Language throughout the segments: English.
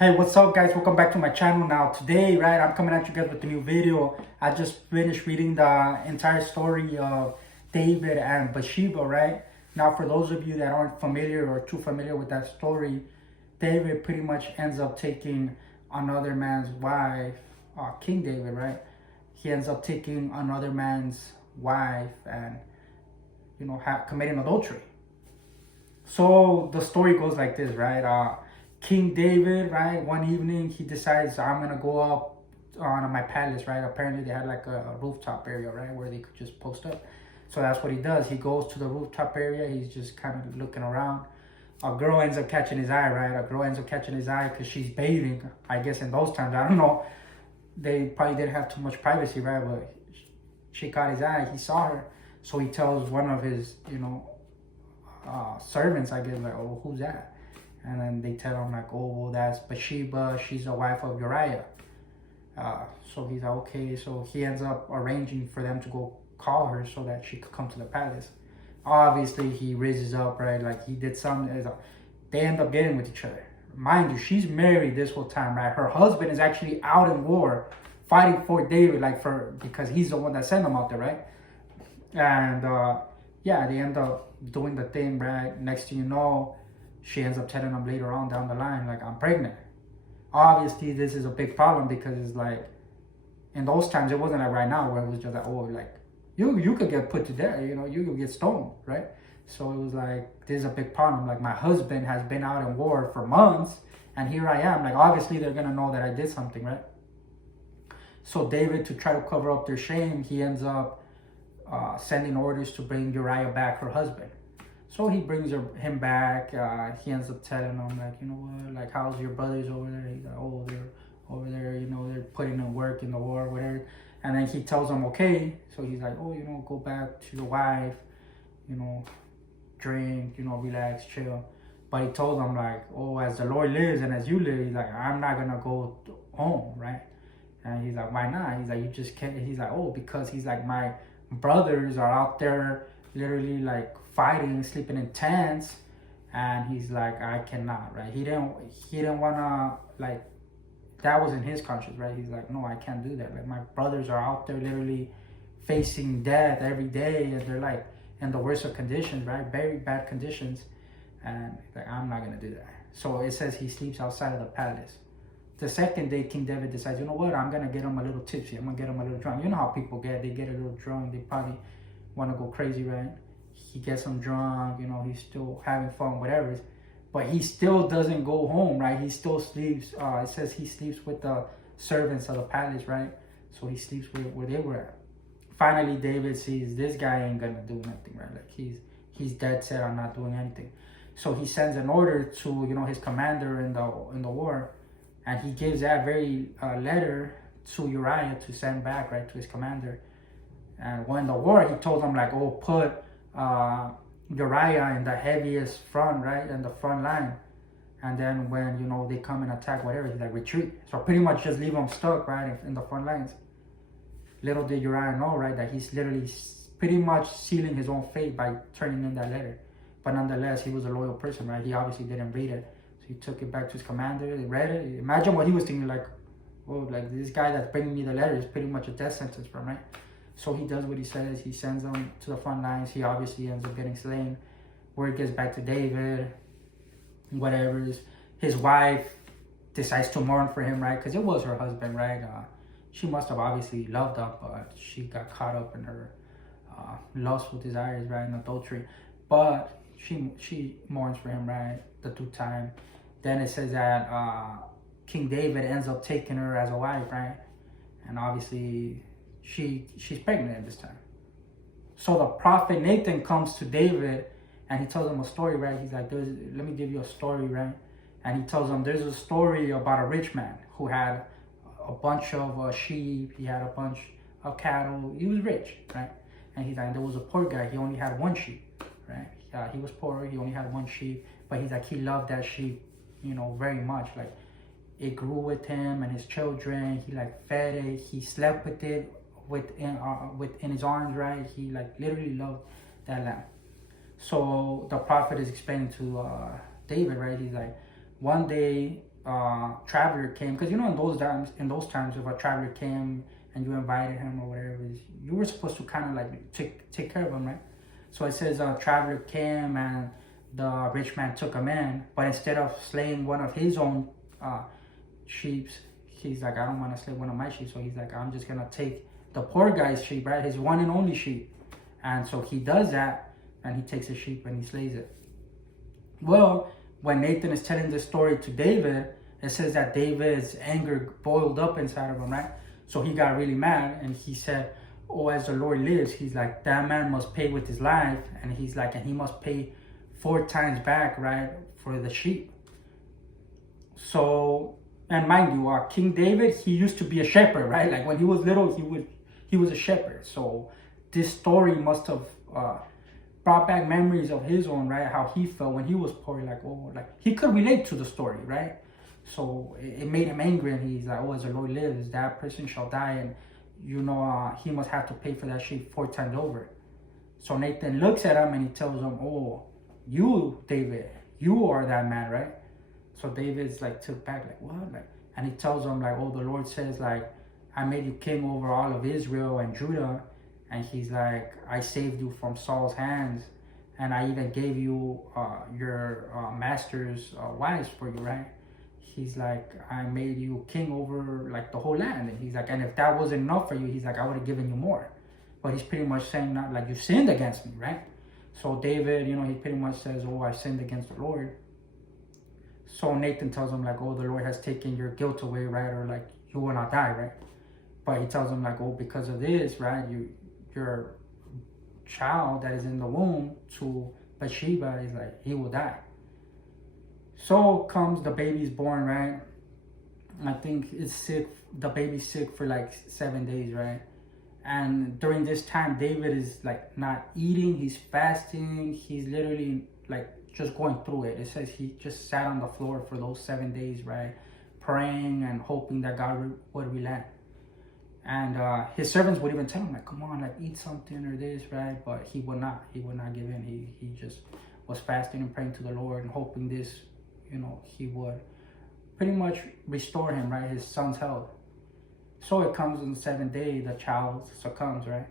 Hey, what's up guys? Welcome back to my channel. Now today, right, I'm coming at you guys with a new video. I just finished reading the entire story of David and Bathsheba, right? Now for those of you that aren't familiar or too familiar with that story, David pretty much ends up taking another man's wife, King David, right? He ends up taking another man's wife and, committing adultery. So the story goes like this, right? King David, right? One evening he decides I'm gonna go up on my palace, right? Apparently they had like a rooftop area, right, where they could just post up. So that's what he does. He goes to the rooftop area. He's just kind of looking around. A girl ends up catching his eye, right? A girl ends up catching his eye because she's bathing. I guess in those times, I don't know. They probably didn't have too much privacy, right? But she caught his eye. He saw her, so he tells one of his, servants, I guess, like, oh, who's that? And then they tell him like, oh, well, that's Bathsheba. She's the wife of Uriah. So he's like, okay. So he ends up arranging for them to go call her so that she could come to the palace. Obviously, he raises up, right? Like he did something. They end up getting with each other. Mind you, she's married this whole time, right? Her husband is actually out in war, fighting for David, because he's the one that sent him out there, right? And yeah, they end up doing the thing, right? Next thing you know, she ends up telling him later on down the line, like, I'm pregnant. Obviously, this is a big problem because it's like, in those times, it wasn't like right now where it was just like, oh, like, you could get put to death, you could get stoned, right? So it was like, this is a big problem. Like, my husband has been out in war for months, and here I am. Like, obviously, they're going to know that I did something, right? So David, to try to cover up their shame, he ends up sending orders to bring Uriah back, her husband. So he brings him back. He ends up telling him, like, you know what, like, how's your brothers over there? He's like, oh, they're over there, they're putting in work in the war, whatever. And then he tells him, okay. So he's like, oh, go back to your wife, drink, relax, chill. But he told him, like, oh, as the Lord lives and as you live, he's like, I'm not going to go home, right? And he's like, why not? He's like, you just can't. He's like, oh, because he's like, my brothers are out there literally like fighting, sleeping in tents, and he's like, I cannot, right? He didn't wanna, like, that was in his conscience, right? He's like, no, I can't do that. Like, my brothers are out there literally facing death every day, and they're like in the worst of conditions, right? Very bad conditions, and like, I'm not gonna do that. So it says he sleeps outside of the palace. The second day, King David decides, you know what, I'm gonna get him a little tipsy. I'm gonna get him a little drunk. You know how people get, they get a little drunk, they probably want to go crazy, right? He gets him drunk, he's still having fun, whatever. But he still doesn't go home, right? He still sleeps. It says he sleeps with the servants of the palace, right? So he sleeps where they were at. Finally, David sees this guy ain't gonna do nothing, right? Like he's dead set on not doing anything. So he sends an order to his commander in the war, and he gives that very letter to Uriah to send back, right, to his commander. And when the war, he told them, like, oh, put Uriah in the heaviest front, right, in the front line. And then when, they come and attack, whatever, he's like, retreat. So pretty much just leave them stuck, right, in the front lines. Little did Uriah know, right, that he's literally pretty much sealing his own fate by turning in that letter. But nonetheless, he was a loyal person, right? He obviously didn't read it. So he took it back to his commander, he read it. Imagine what he was thinking, like, oh, like, this guy that's bringing me the letter is pretty much a death sentence for him, right? So he does what he says. He sends them to the front lines. He obviously ends up getting slain. Word gets back to David. Whatever. His wife decides to mourn for him, right? Because it was her husband, right? She must have obviously loved him, but she got caught up in her lustful desires, right? And adultery. But she mourns for him, right? The two time. Then it says that King David ends up taking her as a wife, right? And obviously she's pregnant at this time. So the prophet Nathan comes to David and he tells him a story, right? He's like, let me give you a story, right? And he tells him there's a story about a rich man who had a bunch of sheep. He had a bunch of cattle. He was rich, right? And he's like, there was a poor guy. He only had one sheep, right? He was poor. He only had one sheep. But he's like, he loved that sheep, very much. Like, it grew with him and his children. He like fed it. He slept with it within his arms, right? He like literally loved that lamb. So the prophet is explaining to David, right? He's like, one day traveler came, because in those times, if a traveler came and you invited him or whatever, you were supposed to kind of like take care of him, right? So it says a traveler came and the rich man took him in, but instead of slaying one of his own sheep, he's like, I don't want to slay one of my sheep. So he's like, I'm just gonna take the poor guy's sheep, right? His one and only sheep. And so he does that, and he takes a sheep and he slays it. Well, when Nathan is telling this story to David, it says that David's anger boiled up inside of him, right? So he got really mad and he said, oh, as the Lord lives, he's like, that man must pay with his life. And he's like, and he must pay 4 times back, right, for the sheep. So, and mind you, King David, he used to be a shepherd, right? Like when he was little, he was a shepherd. So this story must have brought back memories of his own, right? How he felt when he was poor, like, oh, like he could relate to the story, right? So it made him angry, and he's like, oh, as the Lord lives, that person shall die, and he must have to pay for that sheep 4 times over. So Nathan looks at him and he tells him, oh, you, David, you are that man, right? So David's like took back, like, what? Like, and he tells him, like, oh, the Lord says, like, I made you king over all of Israel and Judah. And he's like, I saved you from Saul's hands. And I even gave you your master's wives for you, right? He's like, I made you king over like the whole land. And he's like, and if that wasn't enough for you, he's like, I would have given you more. But he's pretty much saying, not like, you sinned against me, right? So David, he pretty much says, oh, I sinned against the Lord. So Nathan tells him, like, oh, the Lord has taken your guilt away, right? Or like, you will not die, right? But he tells him, like, oh, because of this, right, your child that is in the womb to Bathsheba is like, he will die. So comes the baby's born, right? I think it's sick. The baby's sick for like 7 days, right? And during this time, David is like not eating. He's fasting. He's literally like just going through it. It says he just sat on the floor for those 7 days, right? Praying and hoping that God would relent. And his servants would even tell him, like, come on, like, eat something or this, right? But he would not give in. He just was fasting and praying to the Lord and hoping this, he would pretty much restore him, right? His son's health. So it comes on the 7th day, the child succumbs, right?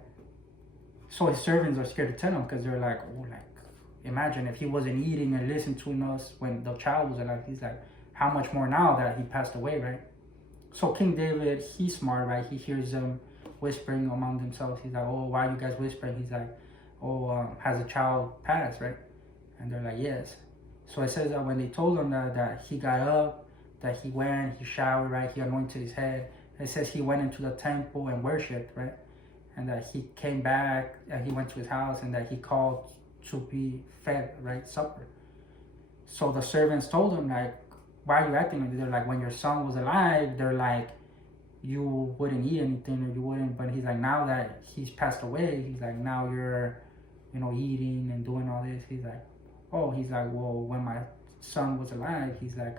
So his servants are scared to tell him, because they're like, oh, like, imagine if he wasn't eating and listening to us when the child was alive. He's like, how much more now that he passed away, right? So King David, he's smart, right? He hears them whispering among themselves. He's like, oh, why are you guys whispering? He's like, oh, has a child passed, right? And they're like, yes. So it says that when they told him that he got up, that he went, he showered, right? He anointed his head. It says he went into the temple and worshipped, right? And that he came back and he went to his house and that he called to be fed, right? Supper. So the servants told him, like, why are you acting like this? They're like, when your son was alive, they're like, you wouldn't eat anything or you wouldn't. But he's like, now that he's passed away, he's like, now you're, eating and doing all this. He's like, oh, he's like, well, when my son was alive, he's like,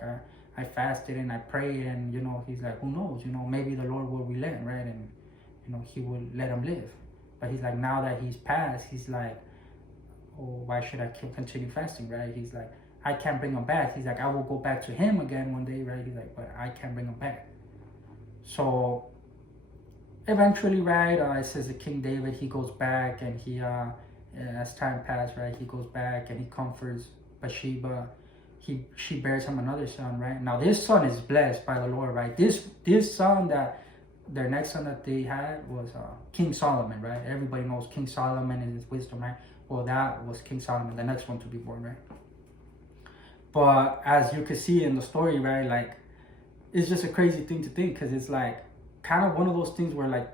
I fasted and I prayed and, he's like, who knows, maybe the Lord will relent, right? And, he will let him live. But he's like, now that he's passed, he's like, oh, why should I continue fasting, right? He's like, I can't bring him back. He's like, I will go back to him again one day, right? He's like, but I can't bring him back. So eventually, right, it says that King David, he goes back and he, as time passed, right, he goes back and he comforts Bathsheba. She bears him another son, right? Now this son is blessed by the Lord, right? This son their next son that they had was King Solomon, right? Everybody knows King Solomon and his wisdom, right? Well, that was King Solomon, the next one to be born, right? But as you can see in the story, right, like, it's just a crazy thing to think, because it's like kind of one of those things where, like,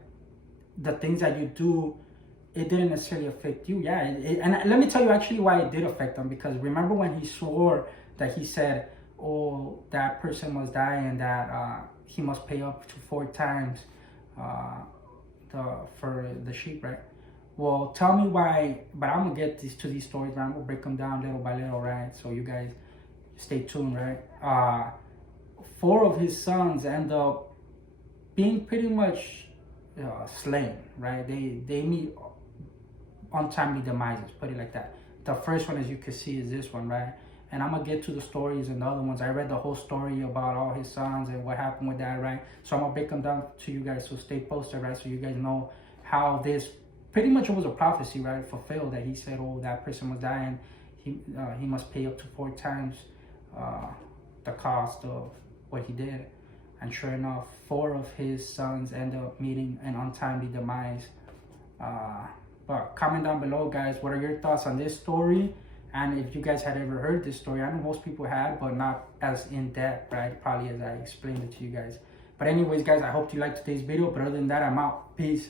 the things that you do, it didn't necessarily affect you. Yeah, and let me tell you actually why it did affect them, because remember when he swore that he said, oh, that person must die and that he must pay up to 4 times for the sheep, right? Well, tell me why, but I'm going to get to these stories, right? I'm going to break them down little by little, right? So you guys stay tuned, right? 4 of his sons end up being pretty much slain, right? They meet untimely demises, put it like that. The first one, as you can see, is this one, right? And I'm gonna get to the stories and the other ones. I read the whole story about all his sons and what happened with that, right? So I'm gonna break them down to you guys. So stay posted, right? So you guys know how this pretty much was a prophecy, right? Fulfilled, that he said, oh, that person was dying. He must pay up to 4 times the cost of what he did. And sure enough, 4 of his sons end up meeting an untimely demise. But comment down below, guys, what are your thoughts on this story? And if you guys had ever heard this story. I know most people had, but not as in depth, right? Probably as I explained it to you guys. But anyways, guys, I hope you liked today's video. But other than that, I'm out. Peace.